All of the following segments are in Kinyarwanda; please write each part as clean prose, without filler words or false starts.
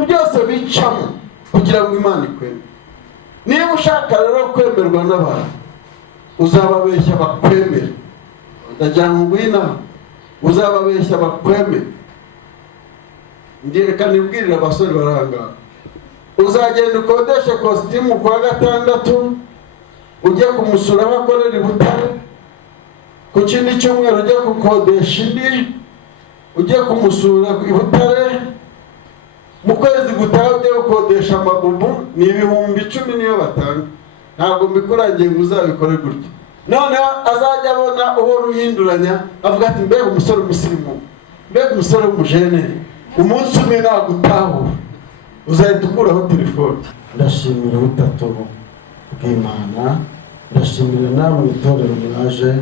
ibintu byose bicamo kugira ngo Imana ikwemere. Niba ushaka rero kwemerwa n'abantu, uzababeshya bakwemere. Ndagira ngo ngwina uzababeshya bakwemere. Reka nibwirire abasore baranga, uzagenda ukodesha kositimu kwa gatandatu, ujye kumusura aho akorera i Butare, ku kindi cyumweru ujye gukodesha indi, ujye kumusura i Butare, mu kwezi gutaha ujye gukodesha amabubu, ni 10,000 niyo batanga. Ntabwo mbikurangiye ngo uzabikore gutya. Noneho azajya abona uhora uhinduranya, avuga ati mbega umusore umusirimu, mbega umusore w'umujene, umunsi umwe nagutahura uzahita ukuraho telefone. Ndashimira ubutatu bw'Imana, ndashimira namwe itorero mwaje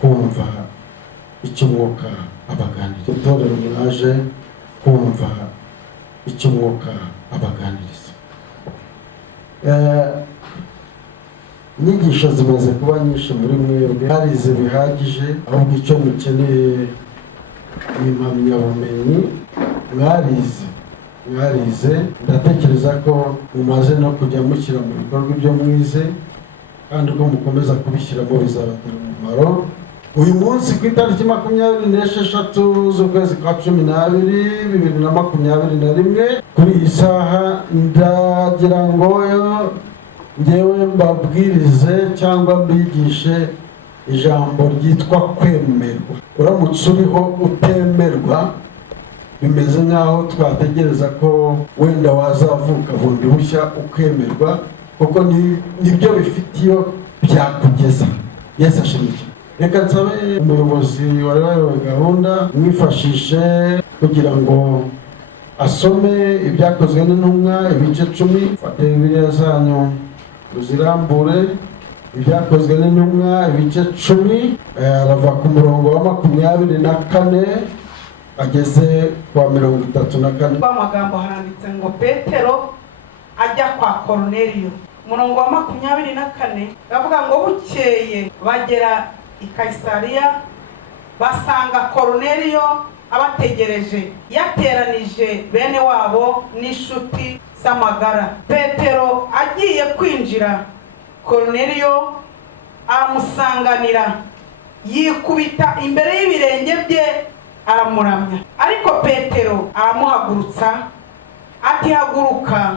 kumva icyo Umwuka abaganiriza. Itorero mwaje kumva icyo Umwuka abaganiriza. Inyigisho zimaze kuba nyinshi muri mwebwe, harize bihagije, ahubwo icyo mukeneye ni impamyabumenyi. Mwarize, ndatekereza ko mumaze no kujya mushyira mu bikorwa ibyo mwize, kandi ko mukomeza kubishyiramo bizabatera umumaro. Uyu munsi ku itariki 26 z'ukwezi kwa 12 2021, kuri iyi saha ndagira ngo ngewe mbabwirize cyangwa mbigishe ijambo ryitwa kwemerwa. Uramutse uriho utemerwa, bimeze nk'aho twategereza ko wenda wazavuka bundi bushya ukemerwa, kuko nibyo bifite iyo byakugeza. Yesu ashimwe. Reka nsabe umuyobozi wari wayoboye gahunda mwifashishe kugira ngo asome ibyakozwe n'intumwa ibice 10. Fate Bibiliya zanyu uzirambure. Ibyakozwe n'intumwa ibice 10, arava ku murongo wa 24 ageze kwa 34. Amagambo haranditse ngo Petero ajya kwa Korneliyo. Umurongo wa 24 bavuga ngo bukeye bagera i Kaisariya, basanga Korneliyo abategereje, yateranije bene wabo n'inshuti z'amagara. Petero agiye kwinjira, Korneliyo aramusanganira, yikubita imbere y'ibirenge bye aramuramya. Ariko Petero aramuhagurutsa ati haguruka,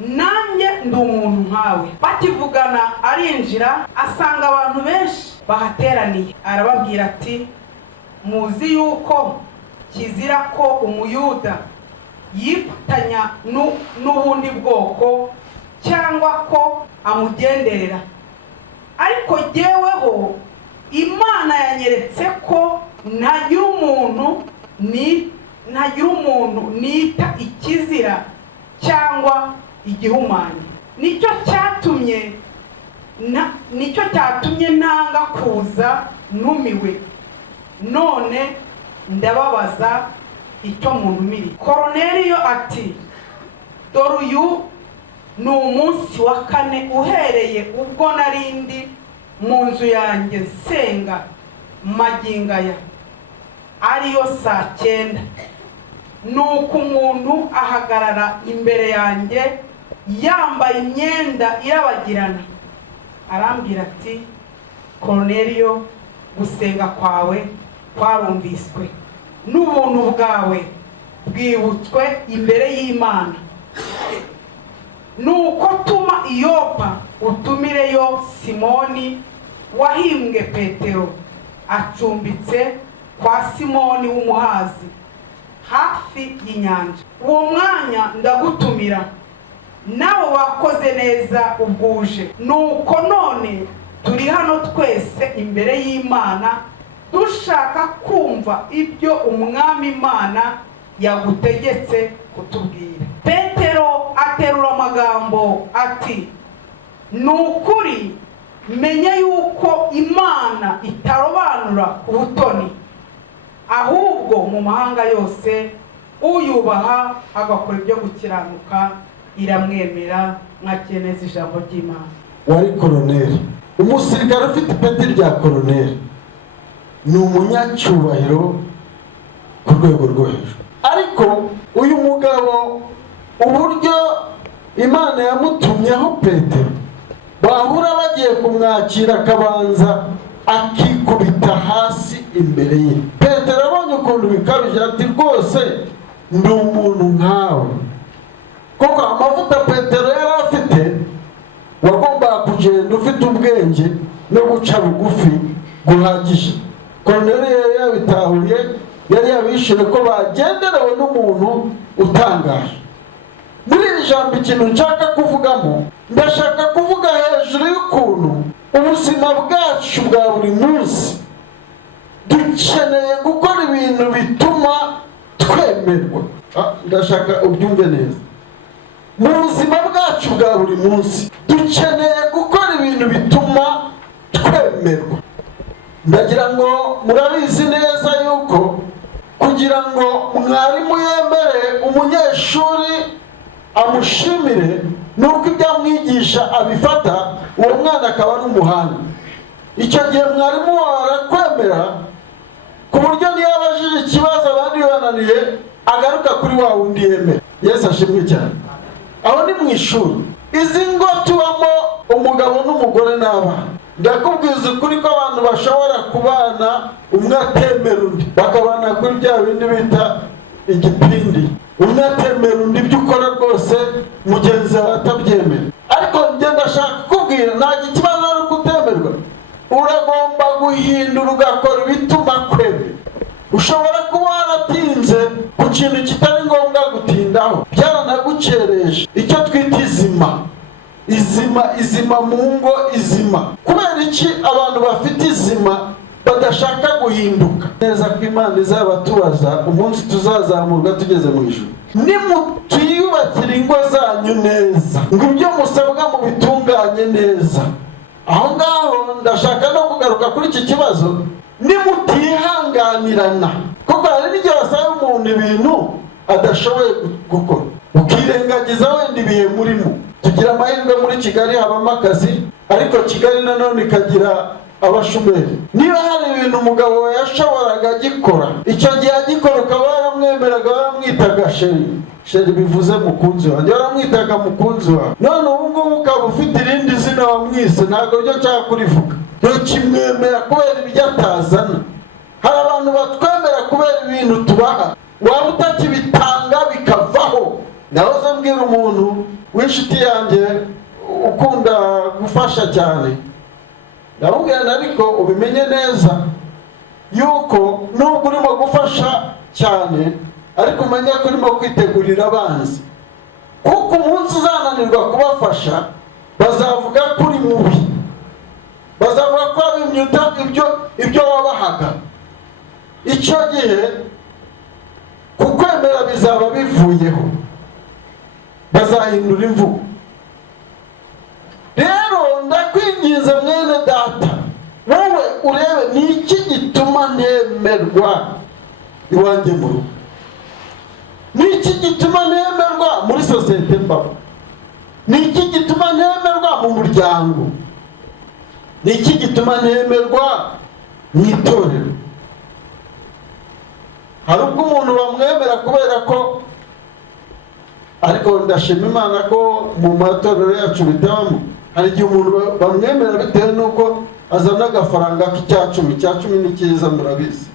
nanjye ndi umuntu nkawe. Bakivugana arinjira, asanga abantu benshi bahateraniye. Arababwira ati muzi yuko kizira ko umuyuda yifatanya n'ubundi bwoko cyangwa ko amugenderera, ariko jyeweho Imana yanyeretse ko ntagira umuntu nita ikizira cyangwa igihumanya. Nicyo cyatumye ntanga kuza numiwe, none ndababaza icyo muntumiri. Korneliyo ati dore uyu ni umunsi wa 4 uhereye ubwo narindi mu nzu yanjye nsenga magingaya, ariyo saa 9. Nuko umuntu ahagarara imbere yanjye yambaye imyenda irabagirana, arambwira ati Korneliyo, gusenga kwawe kwarumviswe, n'ubuntu bwawe bwibutswe imbere y'Imana. Nuko tuma i Yopa utumireyo Simoni wahimbwe Petero, acumbitse kwa Simoni w'umuhazi hafi y'inyanja. Uwo mwanya ndagutumira, nawe wakoze neza ubwuje. Nuko none turi hano twese imbere y'Imana, dushaka kumva ibyo umwami Imana yagutegetse kutubwira. Petero aterura amagambo ati nukuri menye yuko Imana itarobanura ubutoni, ahubwo mu mahanga yose uyubaha agakora ibyo gukiranuka iramwemera. Mwakeneza ijambo ry'Imana. Wari Korneliyo, umusirikare ufite ipeti rya Korneliyo, ni umunyacyubahiro ku rwego rwo hejuru. Ariko uyu mugabo uburyo Imana yamutumyeho Petero, bahura bagiye kumwakira akabanza akikubita hasi imbere ye. Petero abonye ukuntu bikabije ati rwose ndi umuntu nkawe. Kuko amavuta Petero yari afite, wagombaga kugenda ufite ubwenge no guca bugufi guhagije. Korneliyo yari yabitahuye, yari yabishyuye ko bagenderewe n'umuntu utangaje. Muri iri jambo ikintu nshaka kuvugamo, ndashaka kuvuga hejuru y'ukuntu ubuzima bwacu bwa buri munsi dukeneye gukora ibintu bituma twemerwa. Ndashaka ubyumve neza. Mu buzima bwacu bwa buri munsi dukeneye gukora ibintu bituma twemerwa. Ndagira ngo murabizi neza yuko kugira ngo mwarimu yemere umunyeshuri amushimire, nuko ibyo amwigisha abifata, uwo mwana akaba ari umuhanga. Icyo gihe mwarimu wawe arakwemera ku buryo niyo abajije ikibazo abandi bananiye agaruka kuri wa wundi yemera. Yesu ashimwe cyane. Aho ni mu ishuri. Izi ngo tubamo umugabo n'umugore n'abana, ndakubwiza ukuri ko abantu bashobora kubana umwe atemera undi, bakabana kuri bya bindi bita igipindi. Umwe atemera undi ibyo ukora rwose, mugenzi wawe atabyemera. Ariko njye ndashaka kukubwira, nta kibazo ari kutemerwa. Uragomba guhindura ugakora ibituma kwemera. Ushobora kuba waratinze ku kintu kitari ngombwa gutindaho, byaranagukereje. Icyo twita izima mu ngo, izima. Kubera iki abantu bafite izima badashaka guhinduka? Neza ko Imana izabatubaza umunsi tuzazamurwa tugeze mu ijuru. Nimutiyubakira ingo zanyu neza, ngo ibyo musabwa mubitunganye neza. Aho ngaho ndashaka no kugaruka kuri iki kibazo. Nimutihanganirana, kuko hari n'igihe wasaba umuntu ibintu adashoboye gukora, ukirengagiza wenda ibihe murimo. Tugira amahirwe muri Kigali habamo akazi, ariko Kigali nanone ikagira abashomeri. Niba hari ibintu umugabo we yashoboraga agikora, icyo gihe agikora ukaba waramwemeraga, waramwitaga sheri bivuze mukunzi wawe, waramwitaga mukunzi wawe. None ubu ngubu ukaba ufite irindi zina wamwise, ntabwo ryo nshaka kurivuga. Ntukimwemera kubera ibyo atazana. Hari abantu batwemera kubera ibintu tubaha, waba utakibitanga bikavaho. Nahoze mbwira umuntu w'inshuti yanjye ukunda gufasha cyane, ndamubwira ariko ubimenye neza yuko nubwo urimo gufasha cyane, ariko umenye ko urimo kwitegurira abanzi. Kuko umunsi uzananirwa kubafasha, bazavuga ko uri mubi, bazavuga ko wabimyuta ibyo wabahaga. Icyo gihe kukwemera bizaba bivuyeho, bazahindura imvugo. Rero ndakwinginze mwene data, wowe urebe ni iki gituma ntemerwa iwanjye mu rugo, ni iki gituma ntemerwa muri sosiyete mbamo, ni iki gituma ntemerwa mu muryango, ni iki gituma ntemerwa mu itorero. Hari ubwo umuntu bamwemera kubera ko, ariko ndashima Imana ko mu matorero yacu bitabamo. Hari igihe umuntu bamwemera bitewe n'uko azana agafaranga k'icyacumi. Icyacumi ni cyiza, murabizi,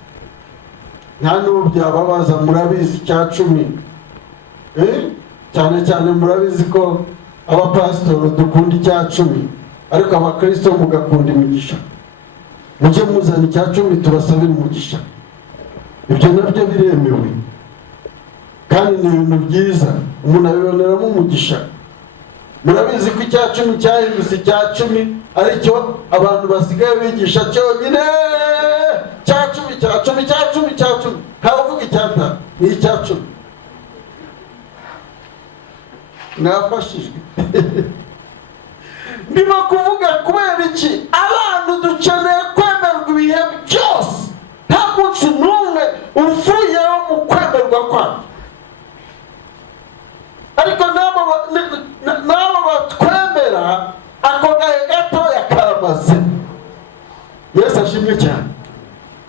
nta n'ubu byababaza, murabizi icyacumi. Cyane cyane murabizi ko abapasitoro dukunda icyacumi, ariko abakristo mugakunda imigisha. Mujye muzana icyacumi tubasabire umugisha. Ibyo nabyo biremewe kandi ni ibintu byiza, umuntu abiboneramo umugisha. Murabizi ko icyacumi cyahindutse icyacumi aricyo abantu basigaye bigisha cyonyine. Cyacumi ntavuga icyatanu, ni icyacumi. Mwafashijwe. Ndimo kuvuga kubera iki abantu dukeneye kwemerwa ibihe byose, nta munsi n'umwe uvuyeho mu kwemerwa kwacu. Ariko nabo batwemera ako gahe gatoya karamaze. Yesu ashimwe cyane.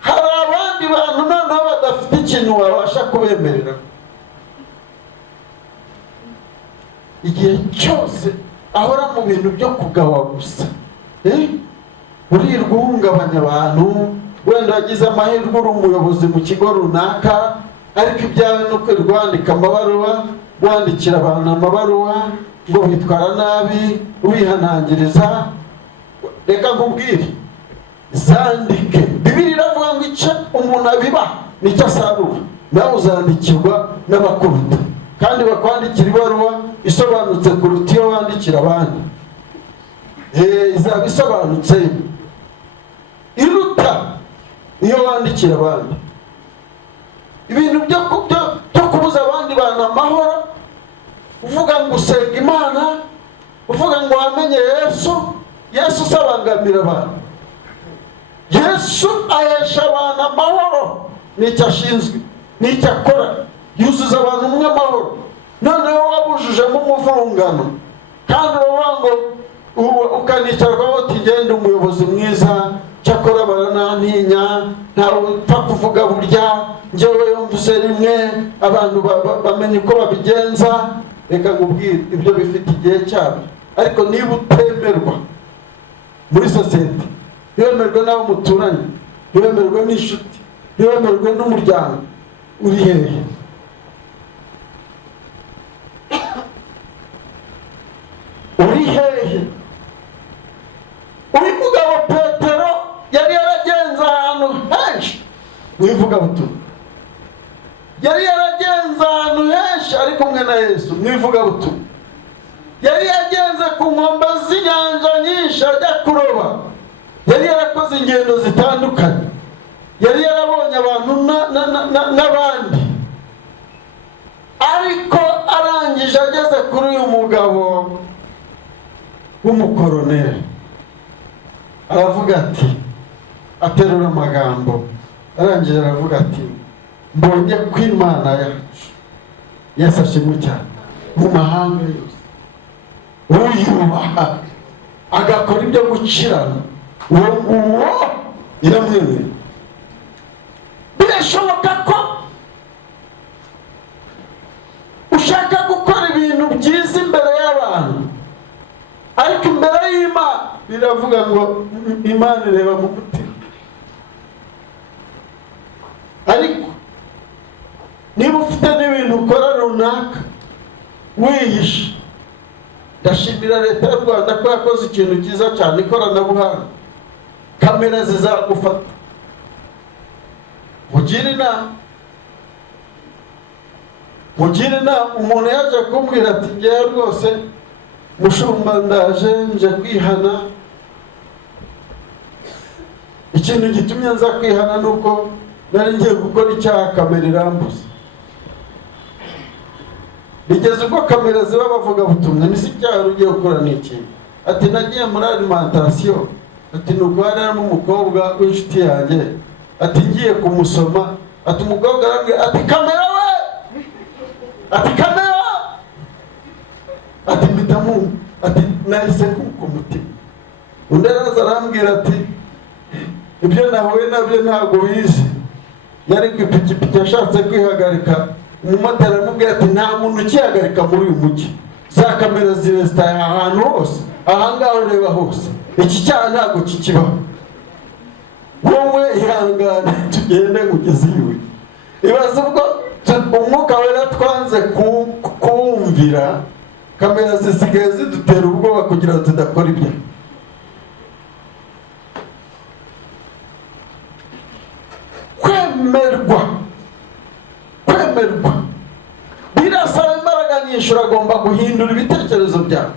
Hari abandi bantu noneho badafite ikintu wabasha kubemerera. igihe cyose ahora mu bintu byo kugawa gusa, urirwa uhungabanya abantu. Wenda wagize amahirwe uri umuyobozi mu kigo runaka, ariko ibyawe ni ukwirirwa wandika amabaruwa, wandikira abantu amabaruwa ngo witwara nabi, ubihanangiriza. Reka nkubwire, zandike. Bibiliya iravuga ngo icyo umuntu abiba nicyo asarura. Nawe uzandikirwa n'abakuruta, kandi bakwandikira ibaruwa isobanutse kuruta iyo wandikira abandi. Izaba isobanutse iruta iyo wandikira abandi. Ibintu byo kubuza abandi bantu amahoro, uvuga ngo usenga Imana, uvuga ngo wamenye Yesu usabangamira abantu. Yesu ahesha abantu amahoro, nicyo ashinzwe, nicyo akora, yuzuza abantu umwe amahoro. Noneho wabujujemo umuvurungano, kandi uravuga ngo ukanicarwaho uti ngende umuyobozi mwiza, cyakora baranantinya, ntawe upfa kuvuga burya, njyewe yumvise rimwe, abantu bamenye uko babigenza. Reka nkubwire, ibyo bifite igihe cyabyo, ariko niba utemerwa muri sosiyete, ntiwemerwe n'abo muturanye, ntiwemerwe n'inshuti, ntiwemerwe n'umuryango, uri hehe? Uri hehe? Uyu mugabo Petero yari yaragenze ahantu henshi mwivugabutumwa, yari yaragenze ahantu henshi ari kumwe na Yesu mwivugabutumwa, yari yagenze ku nkombe z'inyanja nyinshi ajya kuroba, yari yarakoze ingendo zitandukanye, yari yarabonye abantu n'abandi. Ariko arangije ageze kuri uyu mugabo w'umukoroneri, aravuga ati, aterura amagambo, arangije aravuga ati, mbonye ko Imana yacu, Yesu ashimwe cyane, mu mahanga yose uyubaha agakora ibyo gukirana, uwo nguwo iramwemera. Birashoboka ko ushaka gukora ibintu byiza imbere y'abantu, ariko imbere y'Imana biravuga ngo Imana ireba mu mutima. Ariko niba ufite n'ibintu ukora runaka wihishe, ndashimira leta y'u Rwanda ko yakoze ikintu cyiza cyane, ikoranabuhanga. Kamera zizagufata. Mugire inama, umuntu yaje kumbwira ati, ngewe rwose mushumba ndaje nje kwihana. Ikintu gitumye nza kwihana nuko nari ngiye gukora icyaha, kamera irambuza. Bigeze ubwo kamera ziba bavuga butumwa, ni si icyaha ugiye gukora n'iki? Ati, nagiye muri alimentation, ati nuko hari n'umukobwa w'inshuti yanjye, ati ngiye kumusoma, ati umukobwa arambwira ati, kamera we, ati kamera, ati mpitamu, ati nahise kuko umutima. Undi araza arambwira ati, ibyo nahuye nabyo ntabwo bizi. Yari ku ipikipiki yashatse kwihagarika, umumotari aramubwira ati, nta muntu ukihagarika muri uyu mujyi, za kamera zirestaye ahantu hose, ahangaha ureba hose, iki cyaha ntabwo kikibaho. Wowe ihangane tugende kugeza iwe. Ibaze ubwo umwuka wera twanze kuwumvira, kamera zisigaye zidutera ubwoba kugira ngo tudakora ibyo. Kwemerwa birasaba imbaraga nyinshi. Uragomba guhindura ibitekerezo byawe,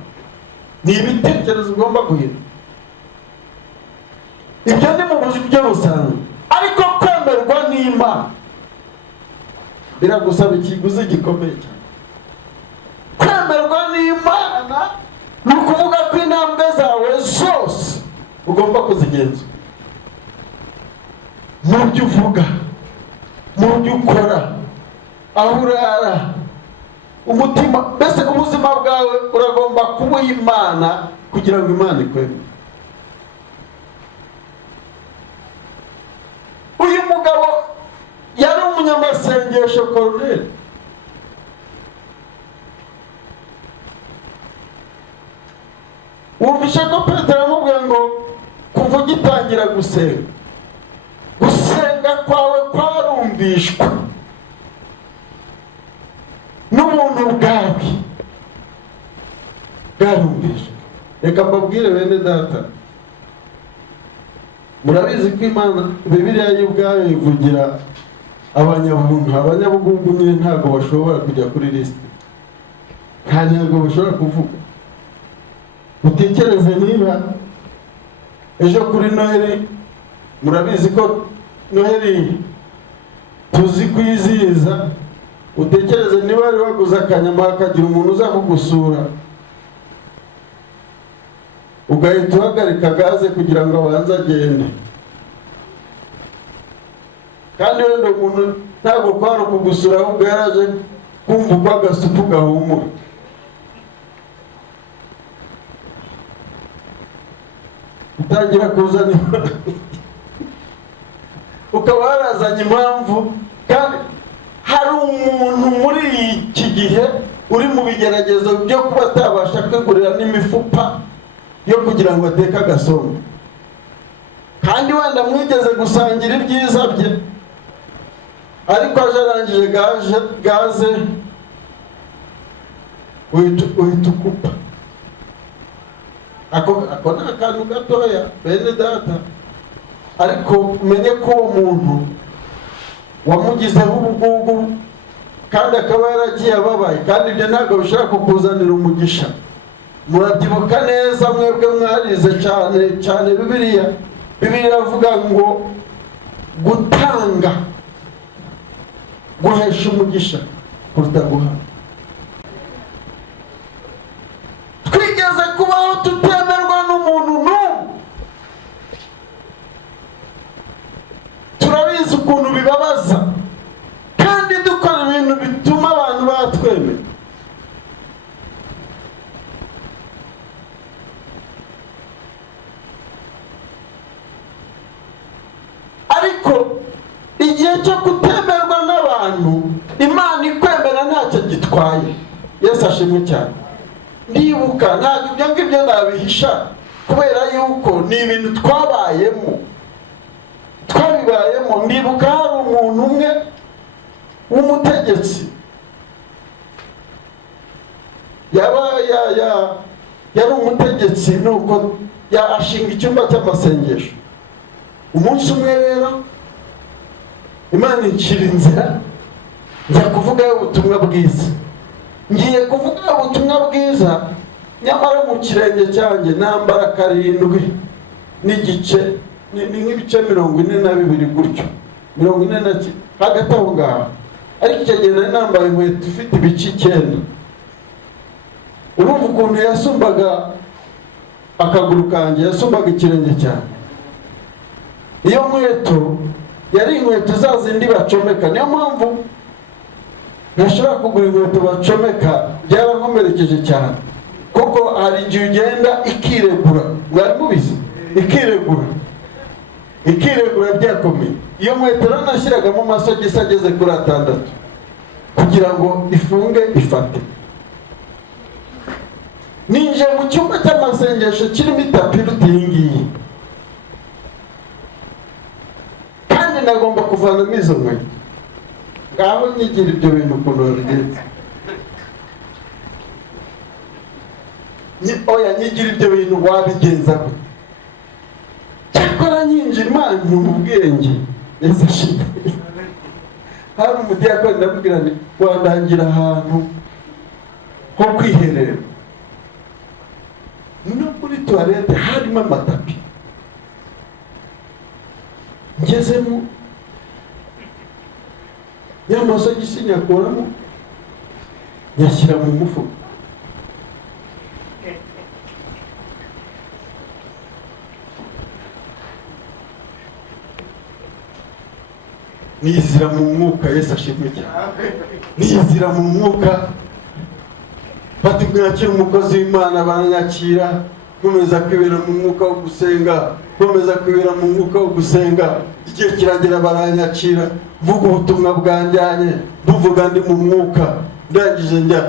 ni ibitekerezo ugomba guhindura. Ibyo ni mu buryo busanzwe, ariko kwemerwa n'Imana biragusaba ikiguzi gikomeye cyane. Kwemerwa n'Imana ni ukuvuga ko intambwe zawe zose ugomba kuzigenzura, mu byo uvuga, mu byo ukora, aho urara, umutima, mbese ubuzima bwawe uragomba kubuha Imana kugira ngo Imana ikwemere. Uyu mugabo yari umunyamasengesho Koruneri. wumvishe ko Petero amubwiye ngo kuva ugitangira gusenga kwawe kwarumvishwa n'ubuntu bwawe bwarumvishwa. Reka mbabwire bene data, murabizi ko Imana Bibiliya y'ubwayo ivugira abanyabuntu. Abanyabugungu nyine ntabwo bashobora kujya kuri lisite, nta ntego bashobora kuvuga. Utekereze niba ejo kuri Noheli, murabizi ko Noheli tuzi kwizihiza, utekereze niba wari waguze akanyama hakagira umuntu uza kugusura ugahita uhagarika gaze kugira ngo abanze agende, kandi wenda umuntu ntabwo kwari ukugusura ahubwo yaraje kumva uko agasupu gahumura. Utangira kuzana ukaba warazanye impamvu, kandi hari umuntu muri iki gihe uri mu bigeragezo byo kuba atabasha kwigurira n'imifupa yo kugira ngo ateke agasombe, kandi wenda mwigeze gusangira ibyiza bye, ariko aje arangije gaze uhita ukupa. Ako ni akantu gatoya bene data, ariko umenye ko uwo muntu wamugizeho ubugugu kandi akaba yaragiye ababaye, kandi ibyo ntabwo bishobora kukuzanira umugisha. Murabyibuka neza mwebwe mwarize cyane Bibiliya iravuga ngo gutanga guhesha umugisha kuruta guha. Twigeze kubaho tutemerwa n'umuntu n'umwe. Turabizi ukuntu bibabaza, kandi dukora ibintu bituma abantu batwemera. Ariko igihe cyo kutemerwa n'abantu, Imana ikwemera ntacyo gitwaye. Yesu ashimwe cyane. Ndibuka ntabwo ibyo ngibyo nabihisha, kubera yuko ni ibintu twabibayemo. Ndibuka hari umuntu umwe w'umutegetsi yari umutegetsi, nuko ashinga icyumba cy'amasengesho. Umunsi umwe rero Imana incira inzira njya kuvuga ubutumwa bwiza. Ngiye kuvuga ubutumwa bwiza, nyamara mu kirenge cyanjye nambara 7 n'igice, ni nk'ibice 42 gutyo, 40 hagati aho ngaho. Ariko icyo gihe nari nambaye inkweto ifite ibice 9. Urumva ukuntu yasumbaga akaguru kanjye, yasumbaga ikirenge cyane. Iyo nkweto yari inkweto za zindi bacomeka. Niyo mpamvu ntashobora kugura inkweto bacomeka, byarankomerekeje cyane, kuko hari igihe ugenda ikiregura. Mwari mubizi? Ikiregura byakomeye. Iyo nkweto rero nashyiragamo amasogisi ageze kuri 6 kugira ngo ifunge ifate. Ninje mu cyumba cy'amasengesho kirimo itapi rutingiye, kandi nagomba kuvanamo izo nkweto. Ngaho nyigira ibyo bintu ukuntu bigenze. Nyigira ibyo bintu wabigenza gute? Cyakora nyinjira Imana mu bwenge. Yesu ashimwe. Hari umudiyakoni ndamubwira nti wandangira ahantu ho kwiherera. No kuri toilette harimo amatapi. Ngezemo y'amasogisi nyakuramo, nyashyira mu mufuka. Nizira mu mwuka. Yesu ashimwe cyane. Nizira mu mwuka. Batubwira umukozi w'Imana, baranyakira, nkomeza kwibera mu mwuka wo gusenga, igihe kiragera baranyakira, mvuga ubutumwa bwanjyanye, mvuga ndi mu mwuka. Ndangije njya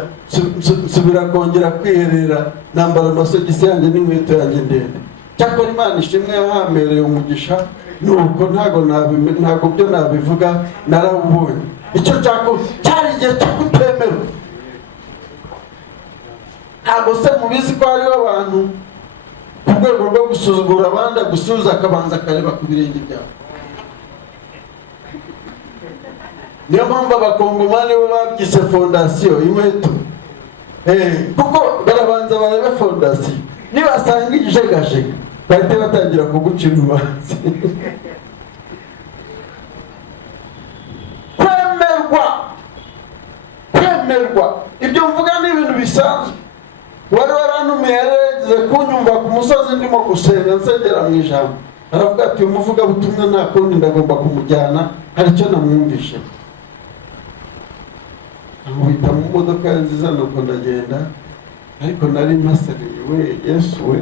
nsubira kongera kwiherera nambara amasogisi yanjye n'inkweto yanjye ndende. Cyakora Imana ishimwe yahambereye umugisha, nuko ntago byo nabivuga, narabubonye. Icyo cyari igihe cyo kutemerwa. Ntabwo se mubizi ko hariho abantu ku rwego rwo gusuzugura abandi, gusubiza akabanza akareba ku birenge byabo. Niyo mpamvu abakongomani bo babyise fondasiyo inkweto. Kuko barabanza barebe fondasiyo, nibasanga igishegashega bahita batangira kugucira urubanza. Kwemerwa ibyo mvuga ni ibintu bisanzwe. Wari warantumiye yarageze kunyumva ku musozi ndimo gusenga nsengera mu ijambo, aravuga ati umuvugabutumwa nta kundi ndagomba kumujyana, hari icyo namwumvishe. Amubita mu modoka nziza, nuko ndagenda, ariko nari mpasariye. We Yesu we,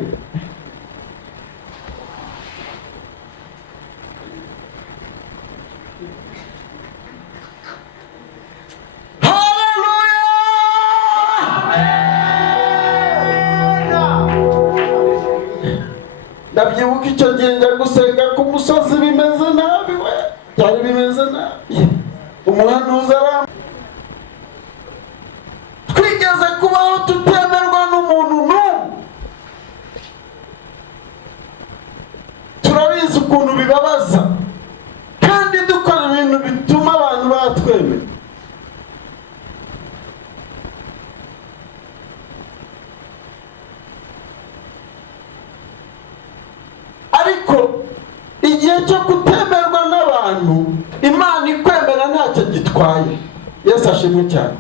ndabyibuka icyo gihe njya gusenga ku musozi, bimeze nabi we, byari bimeze nabi. Umuhanuzi twigeze kubaho tutemerwa n'umuntu n'umwe. Turabizi ukuntu bibabaza, kandi dukora ibintu bituma abantu batwemera. Ariko igihe cyo kutemerwa n'abantu, Imana ikwemera ntacyo gitwaye. Yesu ashimwe cyane.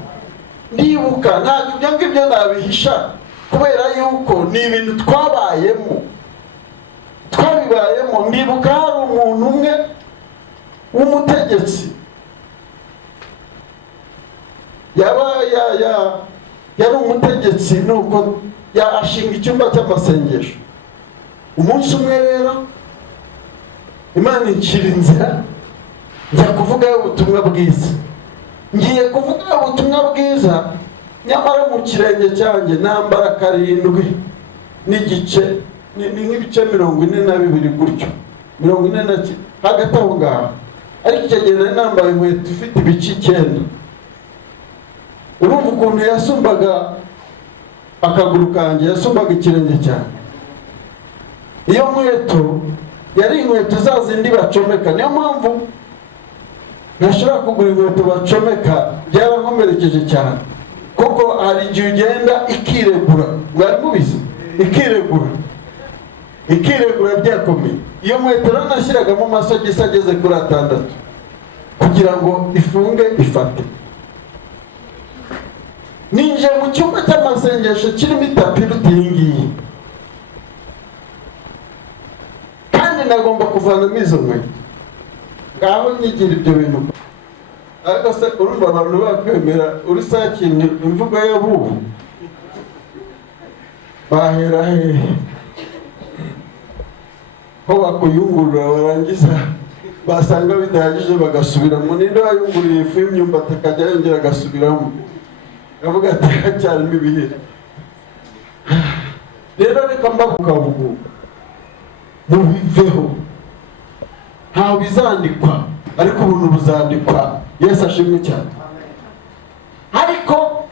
Ndibuka ntabwo ibyo ngibyo nabihisha, kubera yuko ni ibintu twabibayemo. Ndibuka hari umuntu umwe w'umutegetsi yari umutegetsi, nuko ashinga icyumba cy'amasengesho. Umunsi umwe rero Imana incira inzira, njya kuvugayo ubutumwa bwiza. Ngiye kuvuga ubutumwa bwiza, nyamara mu kirenge cyanjye nambara 7 n'igice, ni nk'ibice 42 gutyo, 40 hagati aho ngaho. Ariko icyo gihe nari nambaye inkweto ifite ibice 9. Urumva ukuntu yasumbaga akaguru kanjye, yasumbaga ikirenge cyanjye. Iyo nkweto yari inkweto za zindi bacomeka. Niyo mpamvu ntashobora kugura inkweto bacomeka, byarankomerekeje cyane. Kuko hari igihe ugenda ikiregura, mwari mubizi, ikiregura byakomeye. Iyo nkweto rero nashyiragamo amasogisi ageze kuri 6 kugira ngo ifunge ifate. Ninjiye mu cyumba cy'amasengesho kirimo itapi iruta iyi ngiyi, kandi nagomba kuvanamo izo nkweto. Ngaho nyigira ibyo bintu. Ariko se urumva abantu bakwemera uri sakintu imvugo y'abubu bahera hehe? Ho bakuyungurura barangiza basanga bidahagije bagasubira mu ninde wayunguriye ifu y'imyumbati akajya yongera agasubiramo, avuga ati hacyarimo ibihere. Rero reka mbavugavuga mubiveho, ntaho bizandikwa, ariko ubuntu buzandikwa. Yesu ashimwe cyane. Ariko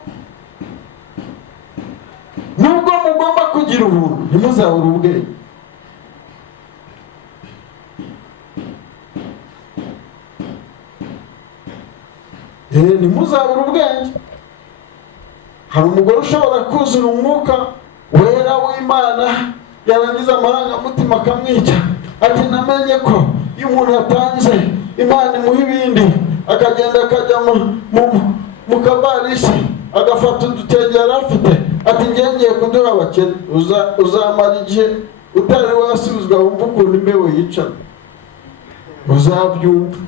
nubwo mugomba kugira ubuntu, ntimuzabure ubwenge. Ntimuzabure ubwenge. Hari umugore ushobora kuzura umwuka wera w'Imana, yarangiza amarangamutima akamwica. Ati namenye ko iyo umuntu atanze Imana imuha ibindi, akagenda akajya mu kabarisi agafata udutenge yari afite. Ati ngiye kuduha abakene. Uzamara igihe utari wasubizwa, wumva ukuntu imbeho yicara, uzabyumva.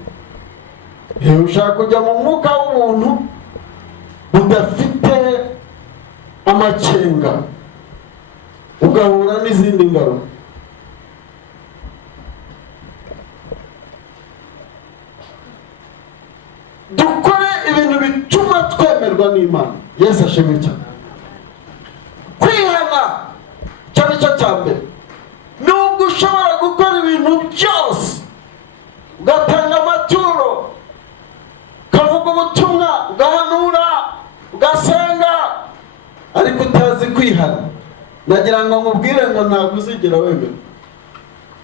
Ushaka kujya mu mwuka w'ubuntu udafite amakenga, ugahura n'izindi ngaruka. Dukore ibintu bituma bituma twemerwa n'Imana. Yesu ashimwe cyane. Kwihana cyo nicyo cya mbere. Nubwo ushobora gukora ibintu byose, ugatanga amaturo, ukavuga ubutumwa, ugahanura, ugasenga, ariko utazi kwihana, nagira ngo nkubwire ngo ntabwo uzigera wemera.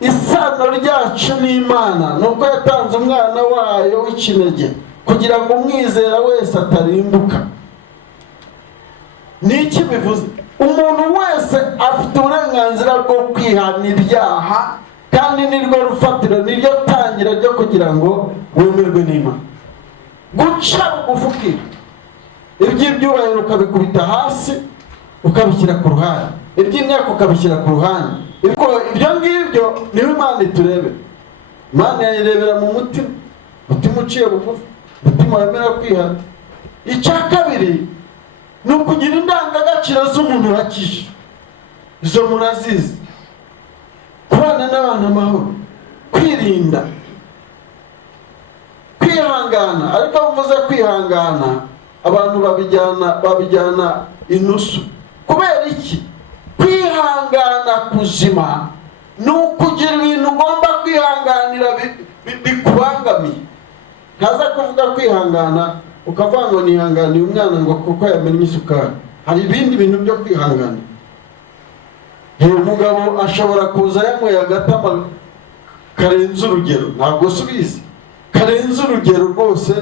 Isano ryacu n'Imana nuko yatanze umwana wayo w'ikinege kugira ngo umwizera wese atarimbuka. Niki bivuze? Umuntu wese afite uburenganzira bwo kwihana ibyaha, kandi nirwo rufatiro, niryo tangira ryo kugira ngo wemerwe n'Imana. Guca bugufi, iby'ibyubahiro ukabikubita hasi, ukabishyira ku ruhande, iby'imyaka ukabishyira ku ruhande. Ibyo ngibyo niho Imana iturebe. Imana yayirebera mu mutima, mutima uciye bugufi, mutima wemera kwihana. Icya kabiri ni ukugira indangagaciro z'umuntu wakije. Izo murazizi: kubana n'abantu amahoro, kwirinda, kwihangana. Ariko mvuze kwihangana, abantu babijyana inusu. Kubera iki? Kwihangana kuzima ni ukugira ibintu ugomba kwihanganira bikubangamiye. Ntaza kuvuga kwihangana ukavuga ngo nihanganiye umwana ngo kuko yamennye isukari. Hari ibindi bintu byo kwihangana. Umugabo ashobora kuza yanyweye agatama karenze urugero, ntabwo usubizi, karenze urugero rwose,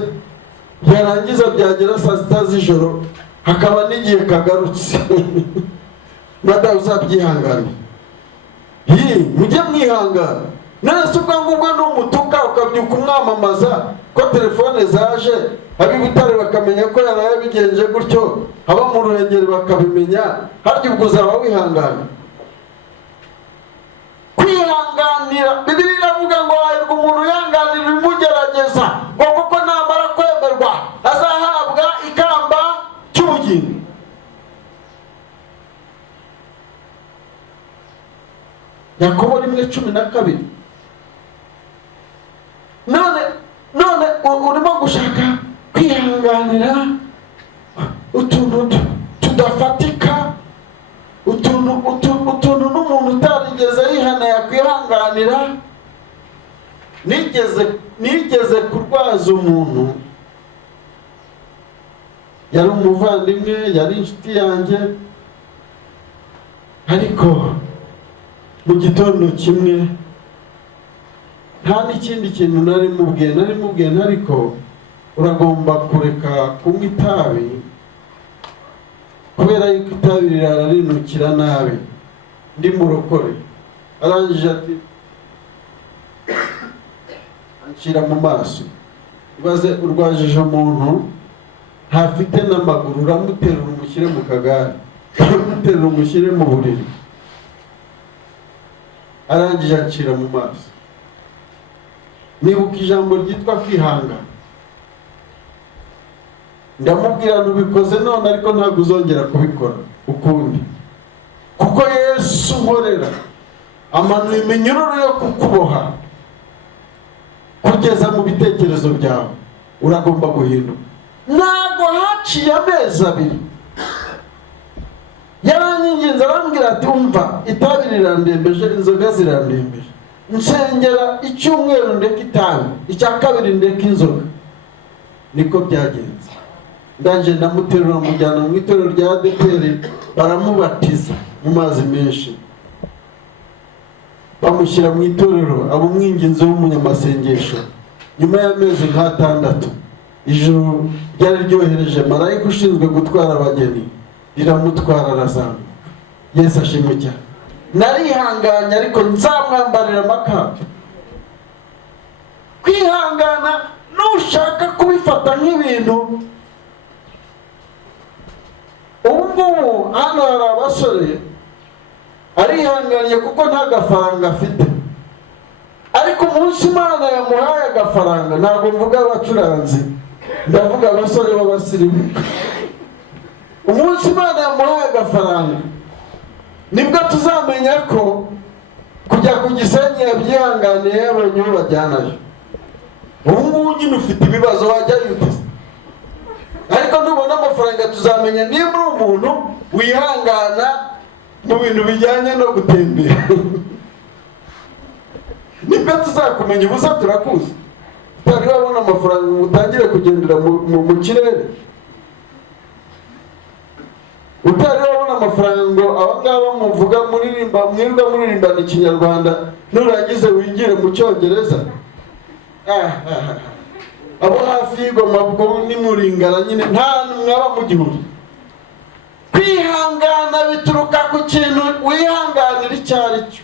yarangiza byagera saa sita z'ijoro hakaba n'igihe kagarutse. Nada uzabyihangana. Mujye mwihangana. Nese ubwo ngubwo n'umutuka ukabyuka umwamamaza ko telefone zaje, ab'Ibutare bakamenya ko yaraye bigenje gutyo, aba mu Ruhengeri bakabimenya, harya ubwo uzaba wihangana? Kwihanganira, Bibiliya iravuga ngo hahirwa umuntu yihanganira ibimugerageza, ngo kuko namara kwemerwa azahabwa ikamba cy'ubugingo. Yakobo 1:12. None urimo gushaka kwihanganira utuntu tudafatika, utuntu n'umuntu utarigeze yihana yakwihanganira. Nigeze kurwaza umuntu, yari umuvandimwe, yari inshuti yanjye, ariko mu gitondo kimwe nta n'ikindi kintu nari mubwiye, ariko uragomba kureka kunywa itabi kubera yuko itabi rirarinukira nabi. Ndi murokore. Arangije ati, anshyira mu maso, ubaze urwajije umuntu ntafite n'amaguru, uramuterura umushyire mu kagare, uramuterura umushyire mu buriri. Arangije anshyira mu maso. Nibuka ijambo ryitwa kwihangana. Ndamubwira ntubikoze none, ariko ntabwo uzongera kubikora ukundi, kuko Yesu nkorera amanuye iminyururu yo kukuboha kugeza mu bitekerezo byawe. Uragomba guhinduka. Ntabwo haciye amezi 2 yaranyinginze arambwira ati, umva, itabi rirandembeje, inzoga zirandembeje, nsengera icyumweru ndeka itabi, icya kabiri ndeka inzoga. Niko byagenze. Ndanje ndamuterura mujyana mu itorero rya ADPR, baramubatiza mu mazi menshi, bamushyira mu itorero, abo mwinginzi w'umunyamasengesho. Nyuma y'amezi 6, ijuru ryari ryohereje marayika ushinzwe gutwara abageni, riramutwara arazamuka. Yesu ashimwe cyane. Narihanganye, ariko nzamwambarira amakamba. Kwihangana nushaka kubifata nk'ibintu. Ubu hano hari abasore arihanganye kuko nta gafaranga afite, ariko umunsi Imana yamuhaye agafaranga, ntabwo mvuga abacuranzi, ndavuga abasore b'abasirimu. Umunsi Imana yamuhaye agafaranga, nibwo tuzamenya ko kujya ku Gisenyi yabyihanganiye yabonye uwo bajyanayo. Ubu ngubu nyine ufite ibibazo, wajya yutse ariko nubona amafaranga tuzamenya niba uri umuntu wihangana mu bintu bijyanye no gutembera. Nibwo tuzakumenya. Ubusa turakuzi, utari wabona amafaranga utangire kugendera mu kirere, utari wabona amafaranga ngo abangaba muvuga mwirwa muririmbana ikinyarwanda nurangize wigire mu cyongereza. Abo hafi y'igoma bwo ni muringara nyine nta mwaba mu gihugu. Kwihangana bituruka ku kintu wihanganira icyari cyo.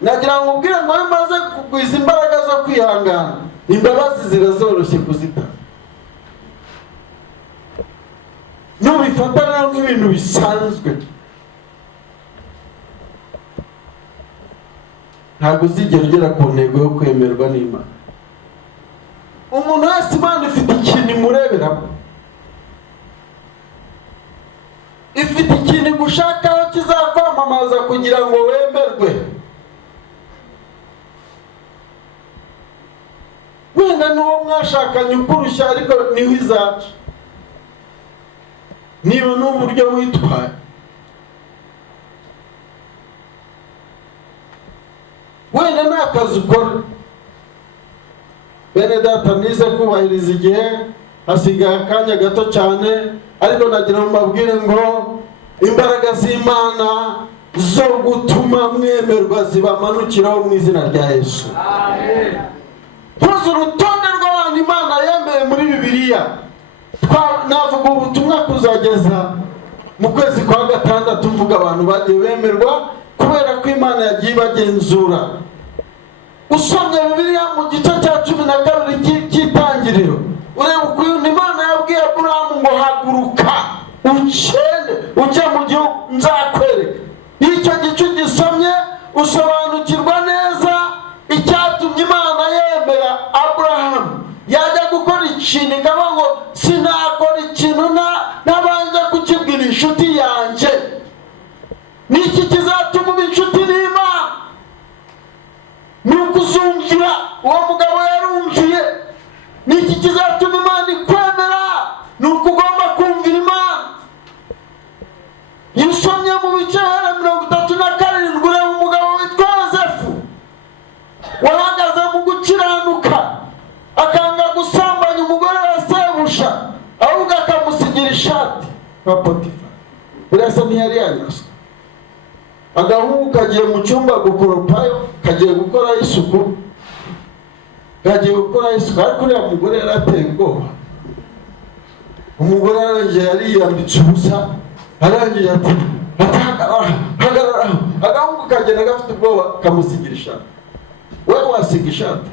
Nagira ngo ubwire ngo maze kugwiza imbaraga zo kwihangana, imbabazi zirazoroshye kuzita. Nubifata rero nk'ibintu bisanzwe, ntabwo uzigera ugera ku ntego yo kwemerwa n'Imana. Umuntu wese Imana ifite ikintu imureberamo, ifite ikintu gushakaho kizakwamamaza kugira ngo wemerwe. Wenda n'uwo mwashakanye ukurushya ariko niho izaca, niba n'uburyo witwaye. Wenda nta kazi ukora, bene data nize kubahiriza igihe, hasigaye akanya gato cyane, ariko nagira ngo mbabwire ngo imbaraga z'Imana zo gutuma mwemerwa zibamanukiraho mu izina rya Yesu. Amen. Tuzi urutonde rw'abantu Imana yemeye muri Bibiliya. Navuga ubutumwa kuzageza mu kwezi kwa gatandatu mvuga abantu bagiye bemerwa kubera ko Imana yagiye bagenzura. Usomye Bibiliya mu gice cya 12 cy'Itangiriro, ureba ukuntu Imana yabwiye Aburahamu ngo haguruka ucende ujye mu gihugu nzakwereka. Icyo gice gisomye usobanukirwa neza icyatumye Imana yemera Aburahamu. Yajya gukora ikintu ikavuga ngo sinakora ikintu ntabanje kukibwira inshuti yanjye. Niki kizatuma uba inshuti n'Imana? Ni ukuzumvira. Uwo mugabo yarumviye. Niki kizatuma Imana ikwemera? Ni ukugomba kumvira Imana. Iyo usomye mu bice 37 ureba umugabo witwa Yosefu wahagaze mu gukiranuka, akanga gusambanya umugore wa sebusha, ahubwo akamusigira ishati nka Potifari. Burasa ntiyari yanyazwe. Agahungu kagiye mu cyumba gukoropayo, kagiye gukora isuku, ariko uriya mugore yarateye ubwoba. Umugore arangije yariyambitse ubusa, arangije ati hagarara. Agahungu kagenda gafite ubwoba kamusigira ishati. Wewe wasiga ishati?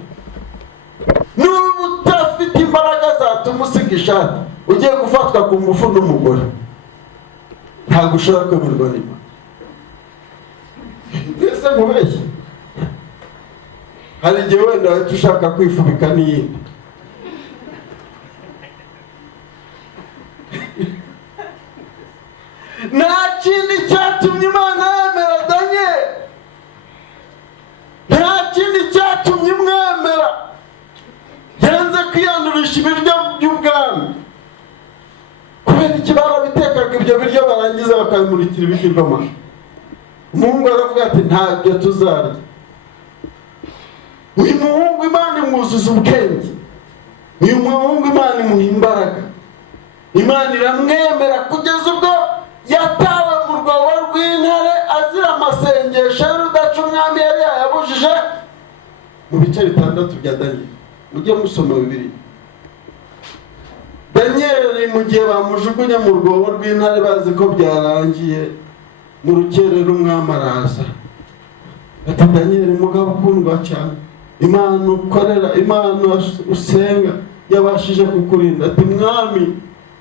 Nuba utafite imbaraga zatuma usiga ishati, ugiye gufatwa ku ngufu n'umugore, ntabwo ushobora kwemerwa n'Imana. Mbese mubeshye, hari igihe wenda wahita ushaka kwifubika n'iyindi. Nta kindi cyatumye Imana yemera Daniel, nta kindi cyatumye imwemera. Yanze kwiyandurisha ibiryo by'ubwami. Kubera iki barabitekaga ibyo biryo barangiza bakabimurikira ibigirwamana. Umuhungu aravuga ati ntabyo tuzarya. Uyu muhungu Imana imwuzuza ubwenge, uyu muhungu Imana imuha imbaraga. Imana iramwemera kugeza ubwo yatawe mu rwobo rw'intare azira amasengesho y'urudaca umwami yari yayabujije. Mu bice 6 bya Daniel mujye musoma Bibiliya. Daniel mu gihe bamujugunya mu rwobo rw'intare bazi ko byarangiye, mu rukerera umwami araza ati Daniel mugabo ukundwa cyane, Imana ukorera, Imana usenga yabashije kukurinda. Ati mwami,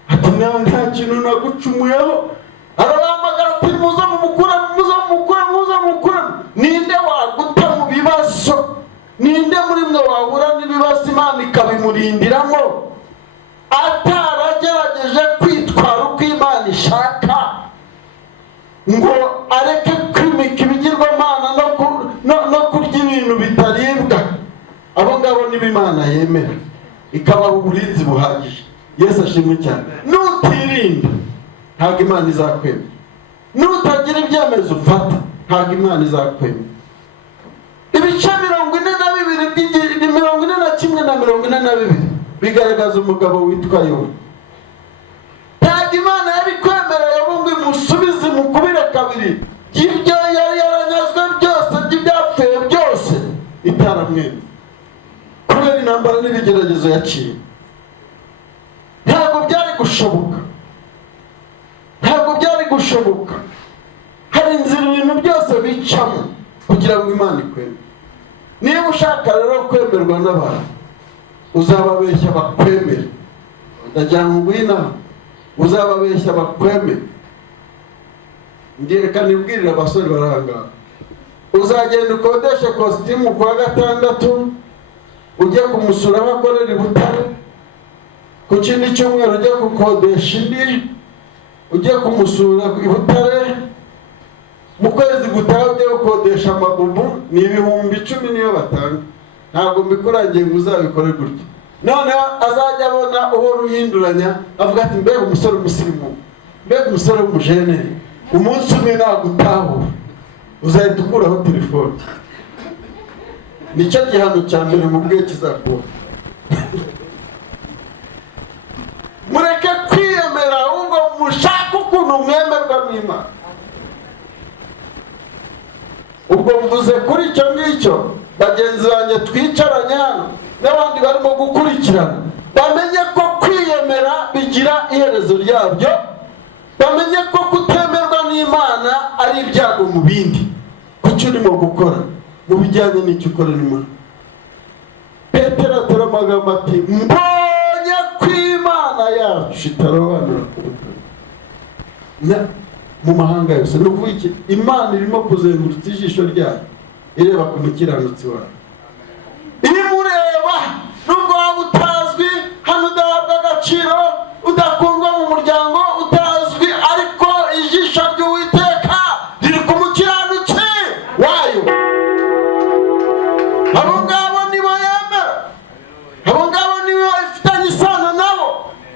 ati nawe nta kintu nagucumuyeho. Arabahamagara ati muze mumukura. Ninde waguta mu bibazo? Ninde muri mwe wahura n'ibibazo Imana ikabimurindiramo ataragerageje kwitwara uko Imana ishaka, ngo areke kwimika ibigirwamana no kurya ibintu bitaribwa? Abo ngabo nibo Imana yemera. ikabaha uburinzi buhagije. Yesu ashimwe cyane. Nutirinda ntabwo Imana izakwemera. Nutagira ibyemezo ufata ntabwo Imana izakwemera. Ibice 42 na 42 bigaragaza umugabo witwa Yobu. Ntabwo Imana yari kwemera Yobu ngo imusubize mukubire kabiri ibyo yari yaranyazwe byose, by'ibyapfuye byose itaramwemera, kubera intambara n'ibigeragezo yaciye. Ntabwo byari gushoboka, ntabwo byari gushoboka. Hari inzira ibintu byose bicamo kugira ngo Imana ikwemere. Niba ushaka rero kwemerwa n'abantu, uzababeshya bakwemere. Ndagira ngo ngwina uzababeshya bakwemere. Reka nibwirire abasore barahangara. Uzagenda ukodeshe kositimu kwa gatandatu, ujye kumusura aho akorera i Butare. Ku kindi cyumweru ujye gukodesha indi, ujye kumusura i Butare. Mu kwezi gutaha ujye gukodesha amabubu, ni 10,000 niyo batanga. Ntabwo mbikurangiye ngo uzabikore gutya. Noneho azajya abona uhora uhinduranya, avuga ati mbega umusore umusirimu, mbega umusore w'umujene, umunsi umwe nagutahura uzahita ukuraho telefone. Nicyo gihano cya mbere mu bwe kizakuba. Mureke kwiyemera ahubwo mushaka ukuntu mwemerwa n'Imana. Ubwo mvuze kuri icyo ngicyo, bagenzi banjye twicaranye hano n'abandi barimo gukurikirana, bamenye ko kwiyemera bigira iherezo ryabyo. Bamenye ko kutemerwa n'Imana ari ibyago mu bindi kucyo urimo gukora mu bijyanye n'icyo ukorera Imana. Petero atera amagambo ati, mbonye ko Imana yacu itarobanura ku butaka mu mahanga yose. Ni ukuvuga iki? Imana irimo kuzengurutsa ijisho ryayo ireba ku mukiranutsi wayo. Imureba nubwo waba utazwi hano, udahabwa agaciro, udakundwa mu muryango, utazwi, ariko ijisho ry'Uwiteka riri ku mukiranutsi wayo. Abo ngabo nibo yemera, abo ngabo nibo ifitanye isano nabo,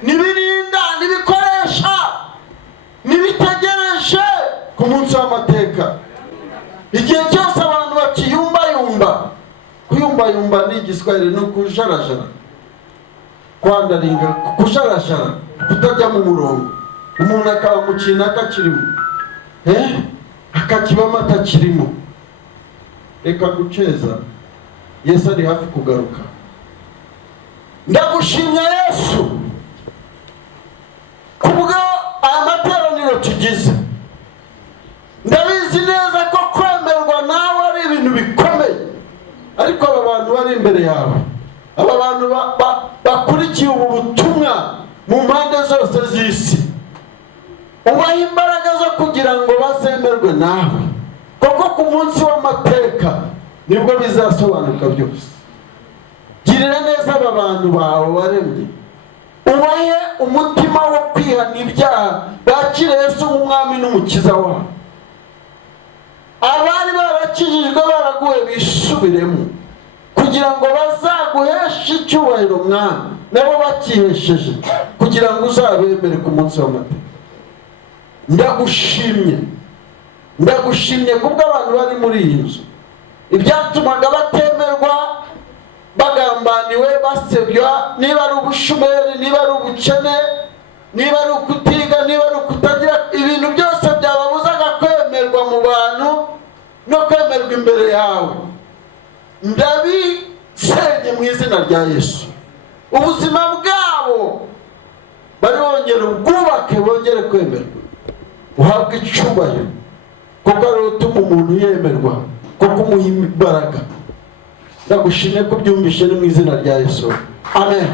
nibirinda, nibikoresha, nibitegereje ku munsi w'amateka. Igihe cyose abantu bakiyumbayumba, kuyumbayumba ni igiswahili, no kujarajara, kwandaringa, kujarajara, kutajya mu murongo. Umuntu akaba mu kintu atakirimo, akakibamo atakirimo. Reka guceza, Yesu ari hafi kugaruka. Ndagushimye Yesu kubwo aya materaniro tugize. Ndabizi neza ko kwemerwa nawe ari ibintu bikomeye, ariko aba bantu bari imbere yawe, aba bantu bakurikiye ubu butumwa mu mpande zose z'isi, ubaha imbaraga zo kugira ngo bazemerwe nawe, kuko ku munsi w'amateka nibwo bizasobanuka byose. Girira neza aba bantu bawe waremye, ubahe umutima wo kwihana ibyaha, bakire Yesu nk'umwami n'umukiza wabo. Abari barakijijwe baraguwe bisubiremo, kugira ngo bazaguheshe icyubahiro mwami, nabo bakihesheje, kugira ngo uzabemere ku munsi w'amateka. Ndagushimye kubwo abantu bari muri iyi nzu, ibyatumaga batemerwa, bagambaniwe, basebywa, niba ari ubushomeri, niba ari ubukene, niba ari ukutiga, niba ari ukutagira, ibintu byose byababuzaga kwemerwa mu bantu no kwemerwa imbere yawe, ndabisenye mu izina rya Yesu. Ubuzima bwabo bari bongera ubwubake, bongere kwemerwa, uhabwe icyubahiro, kuko ari utuma umuntu yemerwa, kuko umuha imbaraga. Ndagushimye ko byumvishe ni mu izina rya Yesu. Amen.